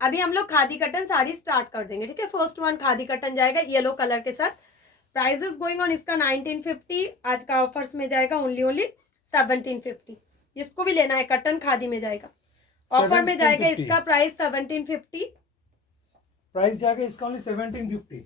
अभी हम लोग खादी कटन साड़ी स्टार्ट कर देंगे, ठीक है। फर्स्ट वन खादी कटन जाएगा येलो कलर के साथ। प्राइस इज गोइंग ऑन इसका 1950, आज का ऑफर्स में जाएगा ओनली 1750। जिसको भी लेना है कटन खादी में जाएगा, ऑफर में जाएगा। इसका प्राइस 1750, प्राइस जाएगा इसका ओनली 1750।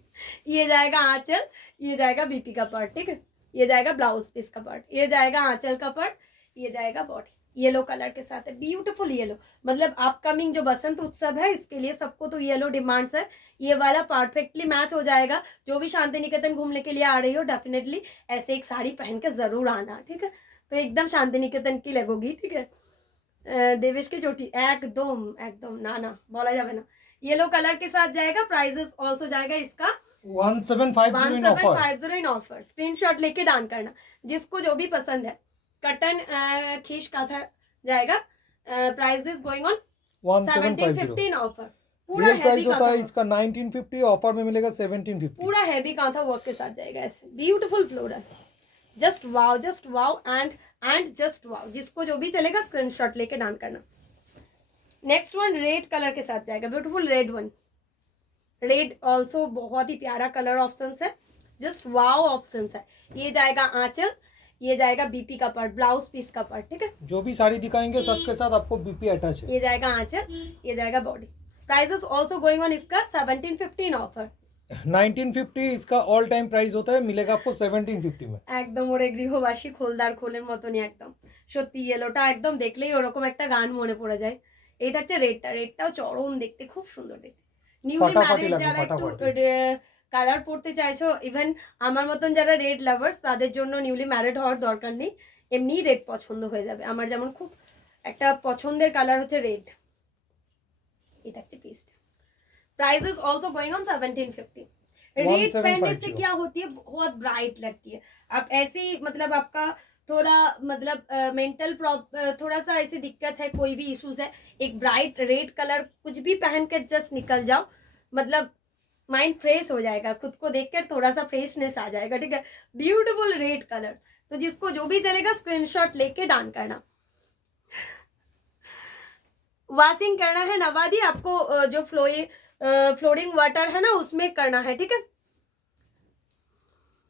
ये जाएगा आंचल, ये जाएगा बीपी का पार्ट, ठीक है। ये जाएगा ब्लाउज पीस का पार्ट, ये जाएगा आंचल का पार्ट, ये जाएगा बॉडी। येलो कलर के साथ है, ब्यूटीफुल येलो। मतलब अपकमिंग जो बसंत उत्सव है इसके लिए सबको तो येलो डिमांड्स है। ये वाला परफेक्टली मैच हो जाएगा। जो भी शांति निकेतन घूमने के लिए आ रही हो डेफिनेटली ऐसे एक साड़ी पहन के जरूर आना, ठीक है। तो एकदम शांति निकेतन की लगोगी, ठीक है। देवेश की चोटी एकदम एकदम ना बोला जाए ना। येलो कलर के साथ जाएगा। प्राइजेस ऑल्सो जाएगा इसका 1750 इन ऑफर। स्क्रीनशॉट लेके डान करना जिसको जो भी पसंद है। कटन खीश का था जाएगा। Price is going on 1750 in offer. पूरा प्राइस होता है इसका 1950, ऑफर में मिलेगा 1750। पूरा हैवी कांथा वर्क के साथ जाएगा ऐसे beautiful floral. Just wow and just wow. जिसको जो भी चलेगा स्क्रीनशॉट लेके डान करना। नेक्स्ट वन रेड कलर के साथ जाएगा, beautiful red one. Red also बहुत ही प्यारा कलर ऑप्शन है, जस्ट वाओ ऑप्शन है। ये जाएगा आंचल, ये जाएगा बीपी का पार्ट, ब्लाउज पीस का पार्ट, ठीक है। जो भी साड़ी दिखाएंगे सबके साथ आपको बीपी अटैच है। ये जाएगा आंचल, ये जाएगा body. Price also going on इसका 1750 ऑफर। 1950 इसका ऑल टाइम प्राइस होता है, मिलेगा आपको 1750 में। একদম ওরে গৃহবাসী খোলদার খোলের মতনই একদম সত্যি। ইয়েলোটা একদম দেখলেই ওরকম একটা গান মনে পড়ে যায়। এই থাকছে রেডটাও চরম দেখতে, খুব সুন্দর দেখতে। নিউলি ম্যারিড যারা একটু কালার পড়তে চাইছো, ইভেন আমার মতন যারা রেড লাভার্স তাদের জন্য নিউলি ম্যারিড হওয়ার দরকার নেই, এমনি রেড পছন্দ হয়ে যাবে। আমার যেমন খুব একটা পছন্দের কালার হচ্ছে রেড। এই থাকছে পিসটা। Price is also going on 1750। Red पहनने से क्या होती है, बहुत ब्राइट लगती है। आप ऐसे ही मतलब आपका थोड़ा मतलब मेंटल थोड़ा सा ऐसी दिक्कत है, कोई भी इश्यूज है, एक ब्राइट रेड कलर कुछ भी पहन कर जस्ट निकल जाओ, मतलब माइंड फ्रेश हो जाएगा। खुद को देखकर थोड़ा सा फ्रेशनेस आ जाएगा, ठीक है। Beautiful red colour. तो जिसको जो भी चलेगा स्क्रीनशॉट लेके डान करना। वॉशिंग करना है नवादी आपको, जो फ्लोरिंग वाटर है ना उसमें करना है, ठीक है।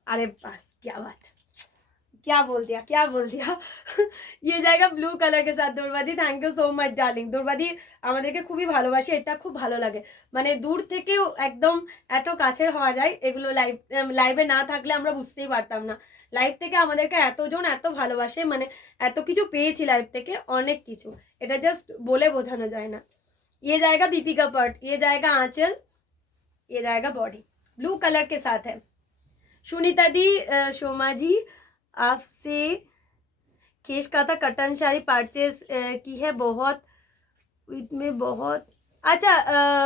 अरे बस क्या बात, क्या बोल दिया ये जाएगा ब्लू कलर के साथ। दुर्बादी thank you so much darling. दुর্বাদি আমাদেরকে খুবই ভালোবাসে, এটা খুব ভালো লাগে। মানে দূর থেকেও একদম এত কাছের হওয়া যায়, এগুলো লাইভে না থাকলে আমরা বুঝতেই পারতাম না। লাইভ থেকে আমাদেরকে এতজন এত ভালোবাসে, মানে এত কিছু পেয়েছি লাইভ থেকে, অনেক কিছু। এটা জাস্ট বলে বোঝানো যায় না। ये जाएगा बीपी का पार्ट, ये जाएगा आंचल, ये जाएगा बॉडी। ब्लू कलर के साथ है। सुनीता दी शोमा जी आपसे खेश का था कटन साड़ी परचेज की है, बहुत में बहुत अच्छा।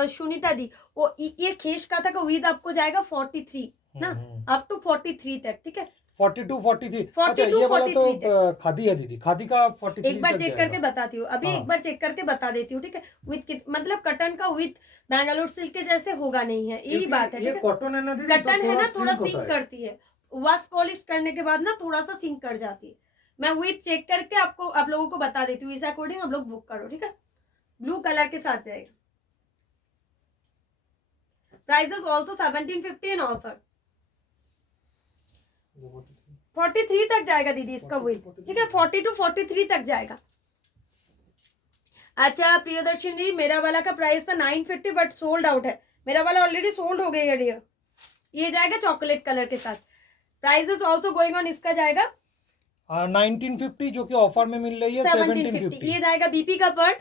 सुनीता दी वो ये खेश का था का विद आपको जाएगा 43 ना, अप टू 43 तक, ठीक है। 42 43। अच्छा ये वाला तो खादी है दीदी, खादी का 43 एक बार चेक करके बताती हूँ अभी। एक बार चेक करके बता देती हूँ, ठीक है। विथ मतलब कटन का विथ बैंगलोर सिल्क के जैसे होगा नहीं है, यही बात है। ये कॉटन है ना दीदी, कटन है ना थोड़ा सिंक करती है, वॉश पॉलिश करने के बाद ना थोड़ा सा सिंक कर जाती है। मैं विथ चेक करके आपको आप लोगों को बता देती हूँ, इस अकॉर्डिंग आप लोग बुक करो, ठीक है। ब्लू कलर के साथ जाएगा। Price also 1750 in offer. 43 तक जाएगा दीदी इसका वेट, ठीक है। 40 to 43 तक जाएगा। अच्छा प्रियदर्शनी दी, मेरा वाला का प्राइस था 950 बट सोल्ड आउट है। मेरा वाला ऑलरेडी सोल्ड हो गई है डियर। ये जाएगा चॉकलेट कलर के साथ। Price is also going on इसका जाएगा 1950 जो कि ऑफर में मिल रही है 1750। ये जाएगा बीपी का पार्ट,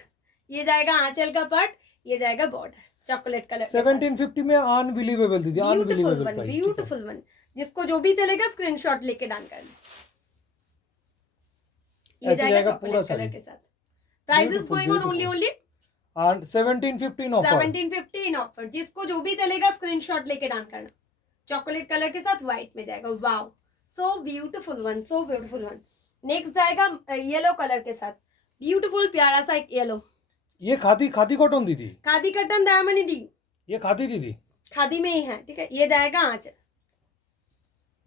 ये जाएगा आंचल का पार्ट, ये जाएगा बॉर्डर चॉकलेट कलर 1750 में। अनबिलीवेबल दीदी, अनबिलीवेबल प्राइस, ब्यूटीफुल वन। जिसको जो भी चलेगा स्क्रीनशॉट लेके डान करना। ये जाएगा चॉकलेट कलर के साथ। Price is going on only 1750 in offer. 1750 in offer. जिसको जो भी चलेगा स्क्रीनशॉट लेके डान करना। चॉकलेट कलर के साथ व्हाइट में जाएगा। Wow so beautiful one, so beautiful one. Next जाएगा येलो कलर के साथ, ब्यूटीफुल प्यारा सा एक येलो। ये खादी कॉटन दीदी, खादी कटन दामनी दी, ये खादी दीदी खादी में ही है, ठीक है। ये जाएगा आंचल,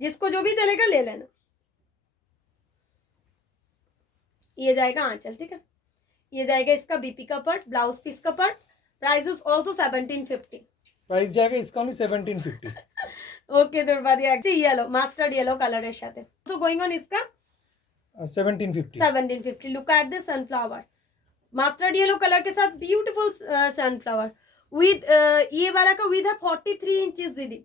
जिसको जो भी चलेगा ले लेना। ये जाएगा आंचल, ठीक है। ये जाएगा इसका बीपी का पार्ट, ब्लाउज पीस का part, price is also 1750। Price जाएगा इसका only 1750। ওকে দুর্বাদি আছে ইয়েলো মাস্টার্ড ইয়েলো কালারের সাথে সো গোইং অন इसका 1750। 1750। Look at this sunflower mastered yellow colour के साथ ब्यूटीफुल सनफ्लावर विद ये वाला का विद है 43 इंचेस दीदी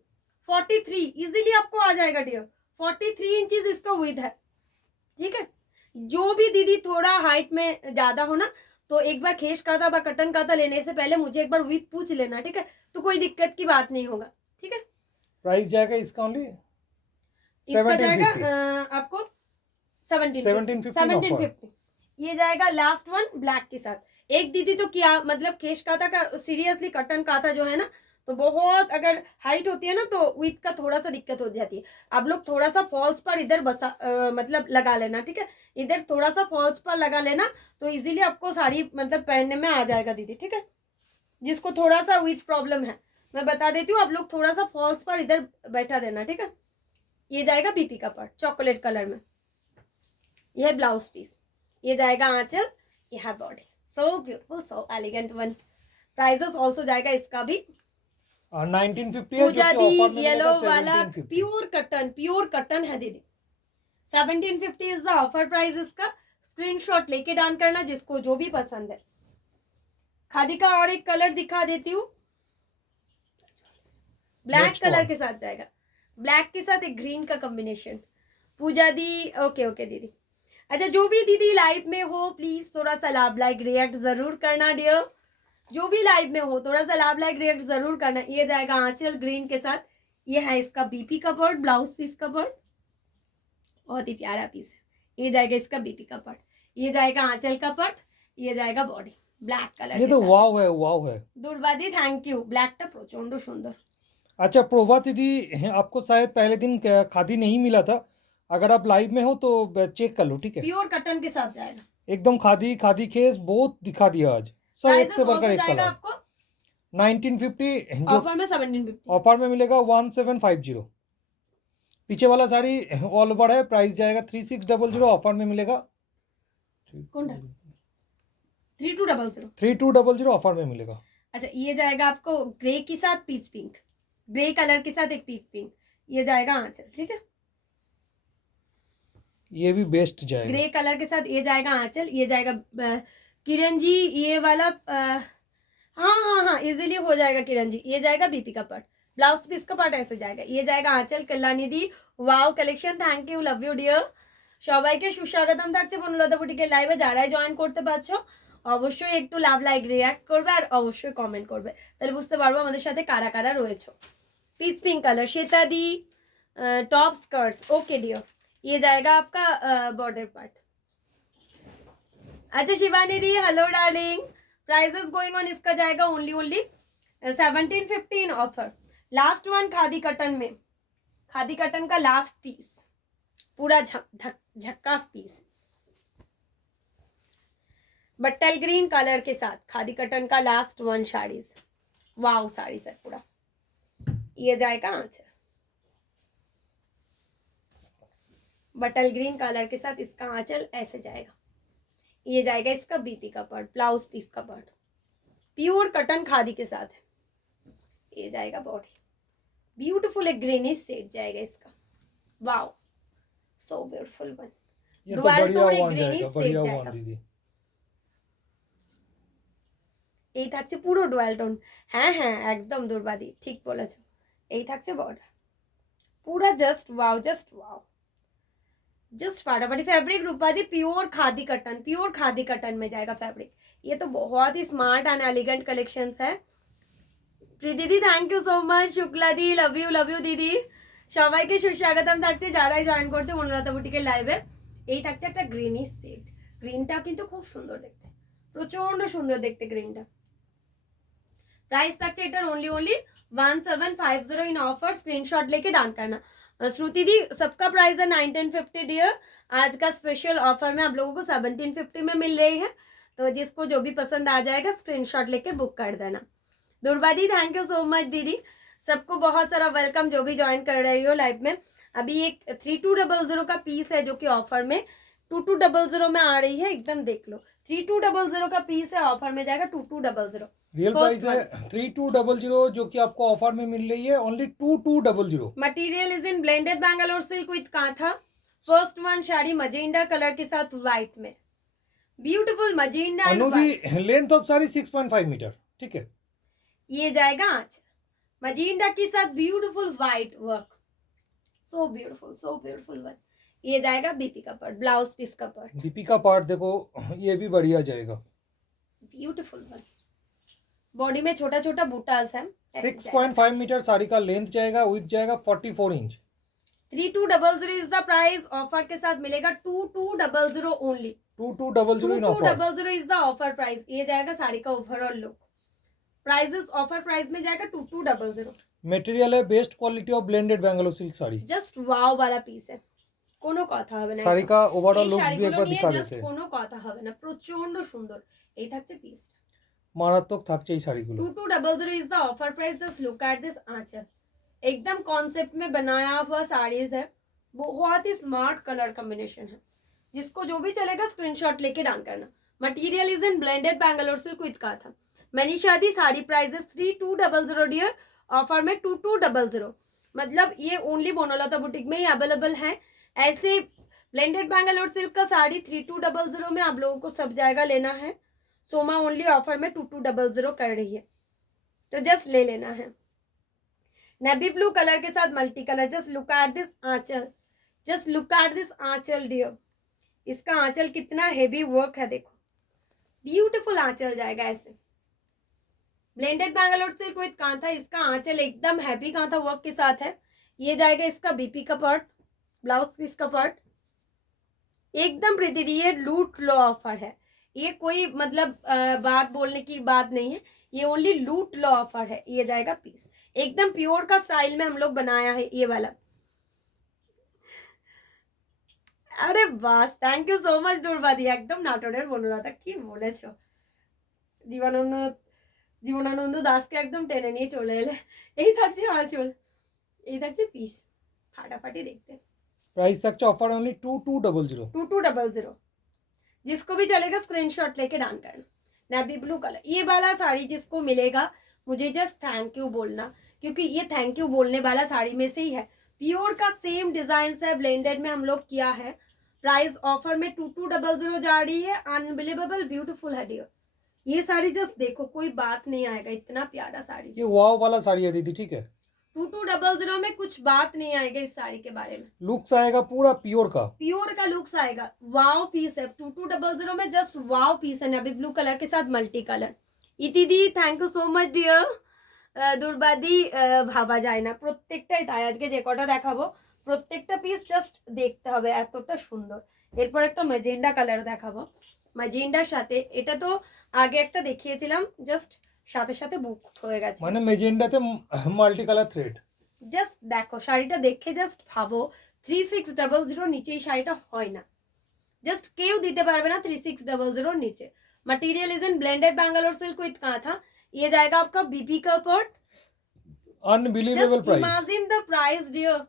43 इजीली आपको आ जाएगा डियर 43 इंचेस इसका विद है। ठीक है, जो भी दीदी थोड़ा हाइट में ज्यादा हो ना तो एक बार खेश काता व कटन काता लेने से पहले मुझे एक बार विद पूछ लेना, ठीक है, तो कोई दिक्कत की बात नहीं होगा। ठीक है, प्राइस जाएगा इसका ओनली इसका जाएगा आपको 1750। ये जाएगा लास्ट वन ब्लैक के साथ। एक दीदी तो क्या मतलब खेश काता का सीरियसली कटन काता जो है ना तो बहुत अगर हाइट होती है ना तो विथ का थोड़ा सा दिक्कत हो जाती है। आप लोग थोड़ा सा फॉल्स पर इधर बसा मतलब लगा लेना, ठीक है, इधर थोड़ा सा फॉल्स पर लगा लेना तो इजीली आपको साड़ी मतलब पहनने में आ जाएगा दीदी। ठीक है, जिसको थोड़ा सा विथ प्रॉब्लम है मैं बता देती हूँ, आप लोग थोड़ा सा फॉल्स पर इधर बैठा देना। ठीक है, ये जाएगा बीपी का पार्ट चॉकलेट कलर में, यह है ब्लाउज पीस, ये जाएगा आंचल, यह है body. So beautiful so elegant one. Prices also जाएगा इसका भी 1950 है, पूजा जो कि दी ऑफर में येलो मिलेगा वाला 1750। प्योर कटन है दीदी। 1750 इज द ऑफर प्राइस। इसका स्क्रीनशॉट लेके डाउन करना जिसको जो भी पसंद है। खादी का और एक कलर दिखा देती हूँ, ब्लैक Next कलर one. के साथ जाएगा, ब्लैक के साथ एक ग्रीन का कॉम्बिनेशन। पूजा दी ओके ओके दीदी। अच्छा, जो भी दीदी लाइव में हो प्लीज थोड़ा सा लाभ लाइक रिएक्ट जरूर करना डियर, जो भी लाइव में हो थोड़ा सा लाभ लाइक रिएक्ट जरूर करना। ये जाएगा आंचल ग्रीन के साथ, ये है इसका बीपी का पार्ट, ब्लाउज पीस का पार्ट, बहुत ही प्यारा पीस है। ये जाएगा इसका बीपी का पार्ट, ये जाएगा आंचल का पार्ट, ये जाएगा बॉडी ब्लैक कलर। ये तो वाव है, वाव है। दुर्बादी थैंक यू, ब्लैकটা প্রচন্ড সুন্দর। अच्छा प्रभा दीदी, आपको शायद पहले दिन खादी नहीं मिला था, अगर आप लाइव में हो तो चेक कर लो, ठीक है। प्योर कटन के साथ जाएगा, एकदम खादी खादी खेस बहुत दिखा दिया आज, सब एक से बढ़कर एक जाएगा कलर। आपको 1950 जो ऑफर में 1750। ऑफर में मिलेगा 1750। पीछे वाला साड़ी ऑल ओवर है, प्राइस जाएगा 3600, ऑफर में मिलेगा कौन सा 3200। 3200 ऑफर में मिलेगा। अच्छा, ये जाएगा आपको ग्रे के साथ पीच पिंक, ग्रे कलर के साथ एक पीच पिंक, ये जाएगा आंचल। ठीक है, ये भी बेस्ट जाएगा ग्रे कलर के साथ ये जाएगा आंचल, ये जाएगा किरण जी ये वाला हाँ हाँ हाँ इजीली हो जाएगा किरण जी। ये जाएगा बीपी का पार्ट, ब्लाउज पीस का पार्ट ऐसे जाएगा। ये जाएगा आंचल कल्याणी दी wow collection, thank you love you dear. সবাইকে সুস্বাগতম থাকছে বনলতা বুটিকের লাইভে। যারাই জয়েন করতে পারছো অবশ্যই একটু লাভ লাইক রিয়াক্ট করবে আর অবশ্যই কমেন্ট করবে, তাহলে বুঝতে পারবো আমাদের সাথে কারা কারা রয়েছে। পিচ पिंक कलर श्वेता दी टॉप स्कर्ट्स ओके डियर, ये जाएगा आपका बॉर्डर पार्ट। अच्छा शिवानी दी hello darling, prices going on, इसका जाएगा ओनली 1750 ऑफर। लास्ट वन खादी कटन में, खादी कटन का लास्ट पीस पूरा झक्कास पीस बट्टल ग्रीन कलर के साथ खादी कटन का लास्ट वन साड़ीज, वाव साड़ी सर पूरा। ये जाएगा आंचल बटल ग्रीन कलर के साथ, इसका आंचल ऐसे जाएगा। ये जाएगा इसका बीपी का पार्ट, ब्लाउज पीस का पार्ट, प्योर कटन खादी के साथ है। ये जाएगा बॉडी, ब्यूटीफुल एक ग्रीनिश शेड जाएगा इसका, वाव सो ब्यूटीफुल वन। ये तो बढ़िया वन जाएगा, बढ़िया वन दीदी। এই থাকছে পুরো ডুয়াল টোন, হ্যাঁ হ্যাঁ একদম দুর্বাদি ঠিক বলেছো। এই থাকছে বর্ডার पूरा जस्ट वाओ जस्ट फाटाफाटी। फैब्रिक रूपादी प्योर खादी कटन में जाएगा फैब्रिक। ये तो बहुत ही स्मार्ट एंड एलिगेंट कलेक्शंस है। प्रीति दी thank you so much, Shukla दी लव यू दीदी। সবাইকে সুস্বাগতম থাকছে যারাই জয়েন করছে মনোলতা বুটিকের লাইভে। এই থাকছে একটা গ্রিনিশ শেড, গ্রিনটা কিন্তু খুব সুন্দর দেখতে, প্রচন্ড সুন্দর দেখতে গ্রিনটা। प्राइस থাকছে এটার ओनली 1750 इन ऑफर। स्क्रीनशॉट लेके डाउन करना। श्रुति दी सबका प्राइस है 1950 डियर, आज का स्पेशल ऑफर में आप लोगों को 1750 में मिल रही है, तो जिसको जो भी पसंद आ जाएगा स्क्रीनशॉट लेके बुक कर देना। दुर्बा दी थैंक यू सो मच दीदी, सबको बहुत सारा वेलकम जो भी ज्वाइन कर रही हो लाइव में। अभी एक 3200 का पीस है जो कि ऑफर में 2200 में आ रही है, एकदम देख लो। 3200 का पीस है, ऑफर में जाएगा 2200। रियल प्राइस है 3200 जो कि आपको ऑफर में मिल रही है only 2200। Material is in blended Bangalore silk with kantha. First one sari magenta colour के साथ व्हाइट में, ब्यूटीफुल मजेंडा एंड अनुदी लेंथ ऑफ साड़ी 6.5 मीटर, ठीक है। ये जाएगा आंचल मजेंडा के साथ beautiful white work, so beautiful work. ये जाएगा बीपी का पार्ट, ब्लाउज पीस का पार्ट, बीपी का पार्ट देखो ये भी बढ़िया जाएगा, ब्यूटीफुल वर्क। बॉडी में छोटा छोटा बूटास है। 6.5 मीटर साड़ी का लेंथ जाएगा, विड्थ जाएगा 44 inch. 3200 is the price, offer के साथ मिलेगा 2200 only. 2200 in offer. 2200 is the offer price. ये जाएगा साड़ी का overall look. Prices offer price में जाएगा 2200। मटेरियल है best quality of blended Bangalore silk sari. Just वाव वाला पिस है, কোনো কথা হবে না। শাড়ি কা ওভারঅল লুকস भी একবার দিখা জাস্ট দেতে, কোনো কথা হবে না, প্রচন্ড সুন্দর। এই থাকছে পিসটা, মারাত্মক থাকছে এই শাড়িগুলো। 2200 is the offer price. Just look at this आंचल, एकदम कॉन्सेप्ट में बनाया हुआ साड़ीज है, बहुत ही स्मार्ट कलर कॉम्बिनेशन है। जिसको जो भी चलेगा स्क्रीनशॉट लेके डाउन करना। Material is in blended Bangalore silk with kantha. Manisha दी साड़ी प्राइसेस 3200 डियर, ऑफर में 2200। मतलब ये ओनली बोनोलता बुटीक में ही अवेलेबल है। ऐसे ब्लेंडेड बैंगलोर सिल्क का साड़ी 3200 में आप लोगों को सब जाएगा लेना है। सोमा ओनली ऑफर में 2200 कर रही है, तो जस्ट ले लेना है। नेवी ब्लू कलर के साथ multi colour. Just look at this aanchal, just look at this aanchal dear. इसका आंचल कितना हेवी वर्क है, देखो ब्यूटीफुल आंचल जाएगा ऐसे। Blended Bangalore silk with kantha, इसका आंचल एकदम हैवी कांथा वर्क के साथ है। ये जाएगा इसका बीपी का पार्ट, ब्लाउज पीस का पार्ट, एकदम प्रीति दी। ये लूट लो ऑफर है, ये कोई मतलब बात बोलने की बात नहीं है, ये ओनली लूट लो ऑफर है। ये जाएगा पीस, एकदम प्योर का स्टाइल में हम लोग बनाया है ये वाला। अरे बस थैंक यू सो मच दुर्बादी, एकदम नाटोडेर बोल रहा था कि बोलेছো। জীবনানন্দ দাসকে একদম টেনে নিয়ে চলে এলে। এই থাকছে আঁচল, এই থাকছে পিস, ফাটাফাটি দেখতে। प्राइस থাকছে অফার ओनली 2200। 2200 जिसको भी चलेगा स्क्रीनशॉट लेके डाउन करना। नेवी ब्लू कलर, ये वाला साड़ी जिसको मिलेगा मुझे जस्ट थैंक यू बोलना, क्योंकि ये थैंक यू बोलने वाला साड़ी में से ही है। प्योर का सेम डिजाइन है, ब्लेंडेड में हम लोग किया है। प्राइस ऑफर में 2200 जा रही है। अनबिलीवेबल ब्यूटीफुल है डियर। ये साड़ी जस्ट देखो, कोई बात नहीं आएगा, इतना प्यारा साड़ी। ये वाव वाला साड़ी है दीदी, ठीक है। 2200 में कुछ बात नहीं आएगा इस साड़ी के बारे में। लुक्स आएगा पूरा प्योर का, प्योर का लुक्स आएगा। वाव पीस है 2200 में, जस्ट वाव पीस है। नेवी ब्लू कलर के साथ मल्टी कलर। इति दी thank you so much dear. दुर्बादी भाबा যায় না, প্রত্যেকটাই তাই। আজকে যে কটা দেখাবো প্রত্যেকটা পিস জাস্ট দেখতে হবে, এতটা সুন্দর। এরপর একটা ম্যাজেন্ডা কালার দেখাবো, ম্যাজেন্ডার সাথে। এটা তো আগে একটা দেখিয়েছিলাম, জাস্ট সাথে সাথে বুক হয়ে গেছে। মানে মেজেন্ডাতে মাল্টি কালার থ্রেড। জাস্ট দেখো শাড়িটা দেখে জাস্ট ভাবো 3600 নিচে এই শাড়িটা হয় না, জাস্ট কেউ দিতে পারবে না 3600 নিচে। Material is in blended Bangalore silk with kantha. ये जाएगा आपका बीपी का part. Unbelievable price, imagine the price dear.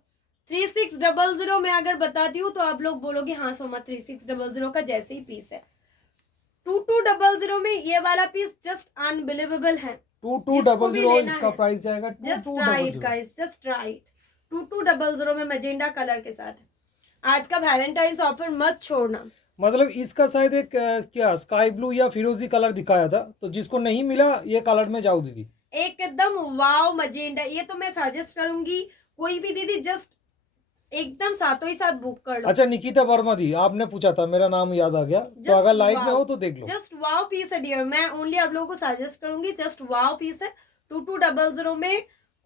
3600 में अगर बताती हूँ तो आप लोग बोलोगे हाँ सोमा 3600 का जैसे ही पीस है। 2200 में ये वाला पीस जस्ट अनबिलीवेबल है। 2200 इसका प्राइस जाएगा। Just right guys, just right. 2200 में मैजेंडा कलर के साथ है। आज का वैलेंटाइंस ऑफर मत छोड़ना। मतलब इसका शायद एक क्या स्काई ब्लू या फिरोजी कलर दिखाया था, तो जिसको नहीं मिला ये कलर में जाओ दीदी। एकदम वाव मजेंडा, ये तो मैं सजेस्ट करूंगी कोई भी दीदी जस्ट एकदम साथों ही साथ बुक कर लो। अच्छा निकिता वर्मा दी, आपने पूछा था, मेरा नाम याद आ गया, तो अगर लाइव में हो तो देख लो। जस्ट वाव पीस है डियर, मैं ओनली आप लोगों को सजेस्ट करूंगी, जस्ट वाव पीस है। 2200 में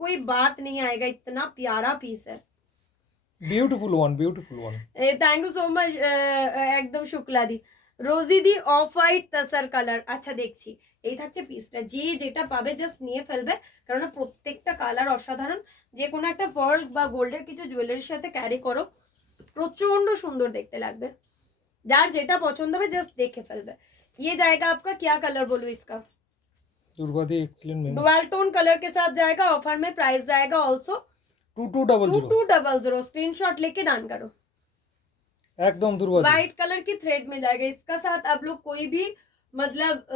कोई बात नहीं आएगा, इतना प्यारा पीस है। Beautiful one, beautiful one. Thank you so much একদম শুক্লা দি। রোজি দি অফ হোয়াইট তাসার কালার। আচ্ছা দেখছি, এই থাকছে পিসটা। যে যেটা পাবে জাস্ট নিয়ে ফেলবে, কারণ প্রত্যেকটা কালার অসাধারণ। যে কোনো একটা পার্ল বা গোল্ডের কিছু জুয়েলারির সাথে ক্যারি করো, প্রচন্ড সুন্দর দেখতে লাগবে। যার যেটা পছন্দ হবে জাস্ট দেখে ফেলবে। ये जाएगा आपका क्या कलर बोलूं इसका, दुर्गादी एक्सीलेंट में डुअल टोन कलर के साथ जाएगा। ऑफर में प्राइस जाएगा ऑल्सो 2200। 2200। स्क्रीनशॉट लेके डन करो। एकदम दुर्वा दी। व्हाइट कलर की थ्रेड में जाएगा, इसका साथ आप लोग कोई भी मतलब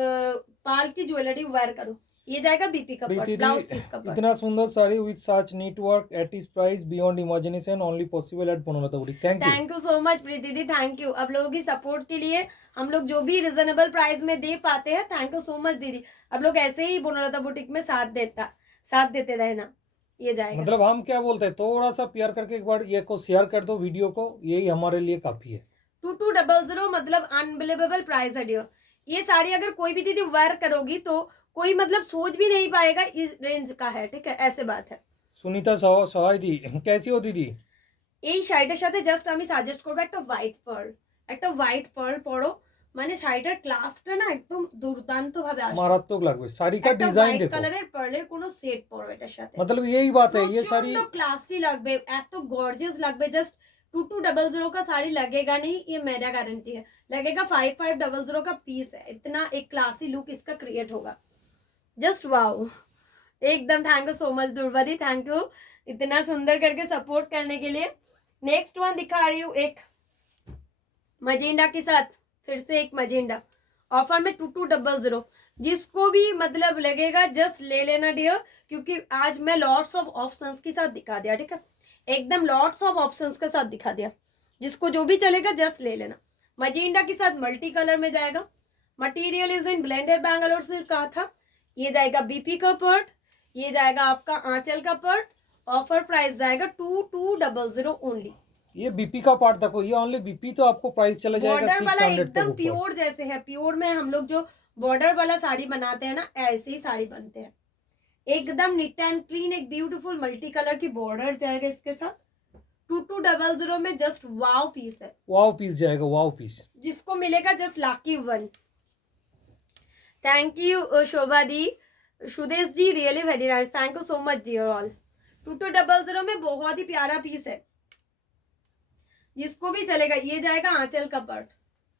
पाल की ज्वेलरी वेयर करो। ये जाएगा बीपी का प्रीति ब्लाउज दी पीस का पार्ट। इतना सुंदर sari with such neat work at is price beyond imagination only possible at Banolata boutique. Thank you. Thank you so much Preeti दी, थैंक यू आप लोगों की सपोर्ट के लिए। हम लोग जो भी रिजनेबल प्राइस में दे पाते हैं, थैंक यू सो मच दीदी। आप लोग ऐसे ही बनोलता बुटीक में साथ देते रहना। ये जाएगा, मतलब हम क्या बोलते हैं, थोड़ा सा प्यार करके एक बार ये को शेयर कर दो वीडियो को, यही हमारे लिए काफी है। 2200 मतलब अनबिलीवेबल प्राइस है डियर। ये साड़ी अगर कोई भी दीदी वेयर करोगी तो कोई मतलब सोच भी नहीं पाएगा इस रेंज का है, ठीक है, ऐसे बात है। सुनीता सहाय दी कैसी हो दीदी? এই শাড়িটার সাথে জাস্ট আমি সাজেস্ট করবো একটা হোয়াইট পার্ল পরো, মানে শাড়িটার ক্লাসটা না একদম দুর্দান্ত ভাবে আসবে। मारात्मक লাগবে শাড়ি का একটা डिजाइन হোয়াইট देखो, কালারের পার্লের কোনো সেট পরো এটার সাথে, मतलब यही बात है। ये साड़ी प्रचंड क्लासी लगবে, এত गॉर्जियस लगবে। जस्ट 2200 का साड़ी लगेगा नहीं, ये मेरा गारंटी है। लगेगा 5500 का पीस है, इतना एक क्लासी लुक इसका क्रिएट होगा। जस्ट वाओ, एकदम थैंक यू सो मच दुर्वादी, थैंक यू इतना सुंदर करके सपोर्ट करने के लिए। नेक्स्ट वन दिखा रही हूँ, एक मजेंडा के साथ, फिर से एक मजेंडा ऑफर में 2200। जिसको भी मतलब लगेगा जस्ट ले लेना डियर, क्योंकि आज मैं लॉट्स ऑफ ऑप्शंस के साथ दिखा दिया, ठीक है, एकदम लॉट्स ऑफ ऑप्शंस के साथ दिखा दिया। जिसको जो भी चलेगा जस्ट ले लेना। मजेंडा के साथ मल्टी कलर में जाएगा। Material is in blended Bangalore silk कहा था। ये जाएगा बीपी का पर्ट, ये जाएगा आपका आंचल का पर्ट। ऑफर प्राइस जाएगा 2200 ओनली। ये बीपी का पार्ट देखो, ये ओनली बीपी तो आपको प्राइस चला जाएगा बॉर्डर वाला 600 तक एकदम ऊपर। प्योर जैसे है, प्योर में हम लोग जो बॉर्डर वाला साड़ी बनाते हैं ना, ऐसे ही साड़ी बनते हैं, एकदम नीट एंड क्लीन। एक ब्यूटीफुल मल्टी कलर की बॉर्डर जाएगा इसके साथ। 2200 में जस्ट वाव पीस है, वाव पीस जाएगा, वाव पीस। जिसको मिलेगा just lucky one. Thank you Shobha di, Sudesh ji, really very nice, thank you so much dear all. 2200 में बहुत ही प्यारा पीस है, जिसको भी चलेगा। ये जाएगा आंचल का पर्ट,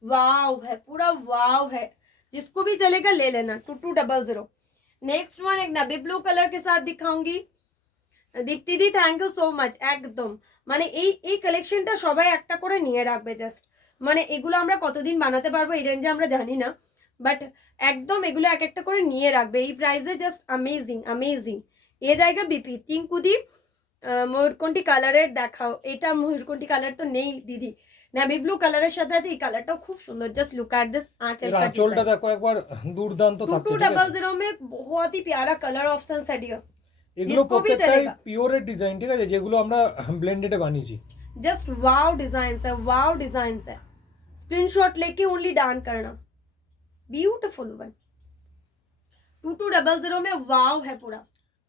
वाव है, पूरा वाव है, जिसको भी चलेगा ले लेना 2200। नेक्स्ट वन एक नबी ब्लू कलर के साथ दिखाऊंगी। दीप्ति दी थैंक यू सो माच। একদম মানে এই কালেকশনটা সবাই একটা করে নিয়ে রাখবে, জাস্ট মানে এগুলো আমরা কতদিন বানাতে পারবো এই রেঞ্জে আমরা জানি না, বাট একদম এগুলো এক একটা করে নিয়ে রাখবে এই প্রাইসে, জাস্ট অ্যামেজিং অ্যামেজিং। এ জায়গা বিপি টিঙ্কুদি ময়ূরকণ্ঠী কালারের দেখাও। এটা ময়ূরকণ্ঠী কালার তো নেই দিদি, নেভি ব্লু কালারের সাথে আছে, এই কালারটাও খুব সুন্দর। জাস্ট লুক एट दिस आंचल का आंचलটা দেখো একবার, দুর্দান্ত থাকছে। 2200 में बहुत ही प्यारा कलर ऑप्शन है डियर। এগুলো প্রত্যেকটাই পিওরের ডিজাইন, ঠিক আছে, যেগুলো আমরা ব্লেন্ডেডে বানিয়েছি। जस्ट वाव डिजाइन है, वाव डिजाइन है। स्क्रीनशॉट लेके ओनली डान करना, ब्यूटीफुल वन। 2200 में वाव है पूरा।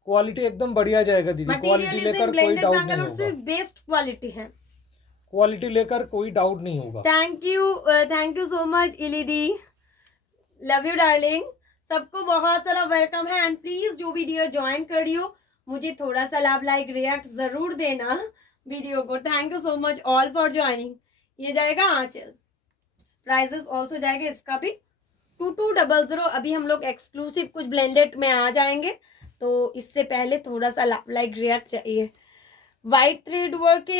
क्वालिटी एकदम बढ़िया जाएगा दीदी, क्वालिटी लेकर कोई डाउट नहीं होगा, बेस्ट क्वालिटी है, क्वालिटी लेकर कोई डाउट नहीं होगा। थैंक यू सो मच इलीदी, लव यू डार्लिंग। सबको बहुत सारा वेलकम है, एंड प्लीज जो भी डियर ज्वाइन कर रही हो मुझे थोड़ा सा लाइक रिएक्ट जरूर देना वीडियो को। Thank you so much all for joining. ये जाएगा आंचल, प्राइजेस ऑल्सो जाएगा इसका भी 2200। अभी हम लोग एक्सक्लूसिव कुछ ब्लेंडेड में आ जाएंगे, तो इससे पहले थोड़ा सा लाइक रिएक्ट चाहिए। হোয়াইট থ্রেড ওয়ার্কে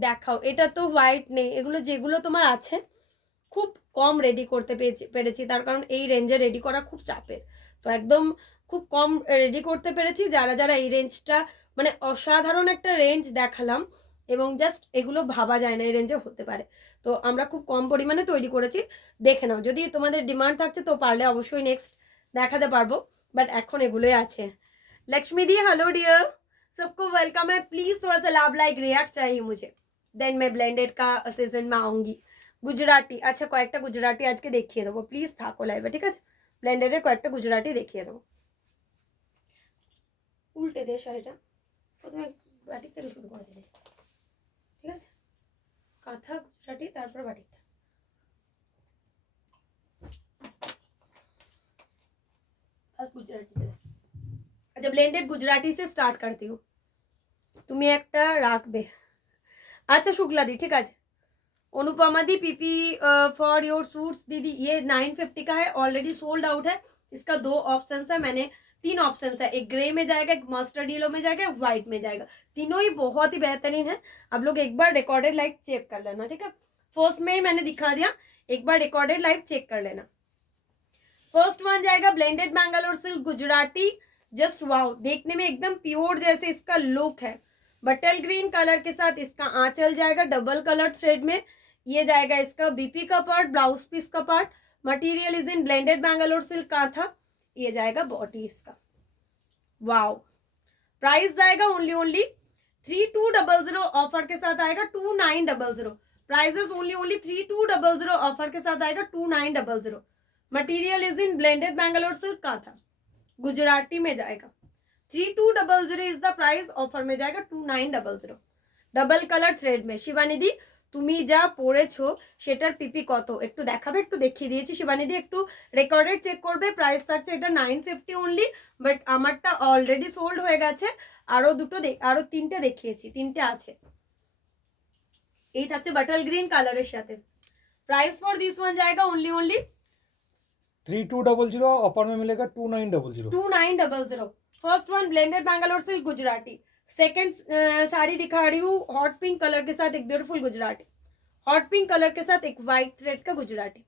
দেখাও। এটা তো হোয়াইট নেই, এগুলো যেগুলো তোমার আছে খুব কম রেডি করতে পেরেছি, তার কারণ এই রেঞ্জে রেডি করা খুব চাপের, তো একদম খুব কম রেডি করতে পেরেছি। যারা যারা এই রেঞ্জটা মানে অসাধারণ একটা রেঞ্জ দেখালাম, এবং জাস্ট এগুলো ভাবা যায় না এই রেঞ্জে হতে পারে, তো আমরা খুব কম পরিমাণে তৈরি করেছি। দেখে নাও, যদি তোমাদের ডিমান্ড থাকছে তো পারলে অবশ্যই নেক্সট দেখাতে পারবো, বাট এখন এগুলোই আছে। लक्ष्मी दी हेलो डियर, सबको वेलकम है। प्लीज थोड़ा सा लाइक रिएक्ट चाहिए मुझे, देन मैं ब्लेंडेड का सीजन में आऊंगी। गुजराती, अच्छा कয়েকটা गुजराती आज के देखिए देवो प्लिज, থাকো লাইভে, ঠিক আছে। ব্লেন্ডেডের কয়েকটা গুজরাটি দেখিয়ে দেবো। উল্টে দে শাড়িটা, প্রথমে বাটিক থেকে শুরু করে দিলে, ঠিক আছে, কাঁথা গুজরাটি তারপর বাটিকটা। ফার্স্ট গুজরাটি, अच्छा ब्लेंडेड गुजराती से स्टार्ट करती हूँ, তুমি একটা রাখবে। अच्छा शुक्ला दी, ठीक है। अनुपमा दी पीपी फॉर योर सूट्स दीदी, ये 950 का है, ऑलरेडी सोल्ड आउट है। इसका 2 ऑप्शन है, मैंने 3 ऑप्शन है, एक ग्रे में जाएगा, एक मस्टर्ड येलो में जाएगा, एक व्हाइट में जाएगा। तीनों ही बहुत ही बेहतरीन है। आप लोग एक बार रिकॉर्डेड लाइक चेक कर लेना, ठीक है। फर्स्ट में ही मैंने दिखा दिया, एक बार रिकॉर्डेड लाइव चेक कर लेना। फर्स्ट वन जाएगा blended Mangalore silk Gujarati, just wow, देखने में एकदम प्योर जैसे इसका लुक है। बटल ग्रीन कलर के साथ इसका आंचल जाएगा डबल कलर थ्रेड में। ये जाएगा इसका बीपी का पार्ट, ब्लाउज पीस का part. Material is in blended Bangalore silk का था। ये जाएगा बॉडी इसका, वाओ। प्राइस जाएगा ओनली 3200, ऑफर के साथ आएगा 2900। प्राइजेस ओनली 3200, ऑफर के साथ आएगा 2900। Material is in blended Bangalore silk का था, गुजराती में जाएगा। 3200 इज द प्राइस, ऑफर में जाएगा 2900 डबल कलर থ্রেড में। শিবানিদি তুমি যা পড়েছো সেটার পিপি কত একটু দেখাবে? একটু দেখিয়ে দিয়েছি শিবানিদি, একটু রেকর্ডেড চেক করবে। প্রাইস থাকছে এটা 950 অনলি, বাট আমারটা অলরেডি সোল্ড হয়ে গেছে। আরো তিনটে দেখিয়েছি, তিনটে আছে। এই থাকছে বাটল গ্রিন কালারের সাথে। प्राइस फॉर दिस वन जाएगा ओनली 3200, ऑफर में मिलेगा 2900। 2900। First one blended Bangalore silk Gujarati. Second sari दिखा रही हूँ हॉट पिंक कलर के साथ, एक beautiful Gujarati. Hot pink colour के साथ एक व्हाइट थ्रेड का गुजराती।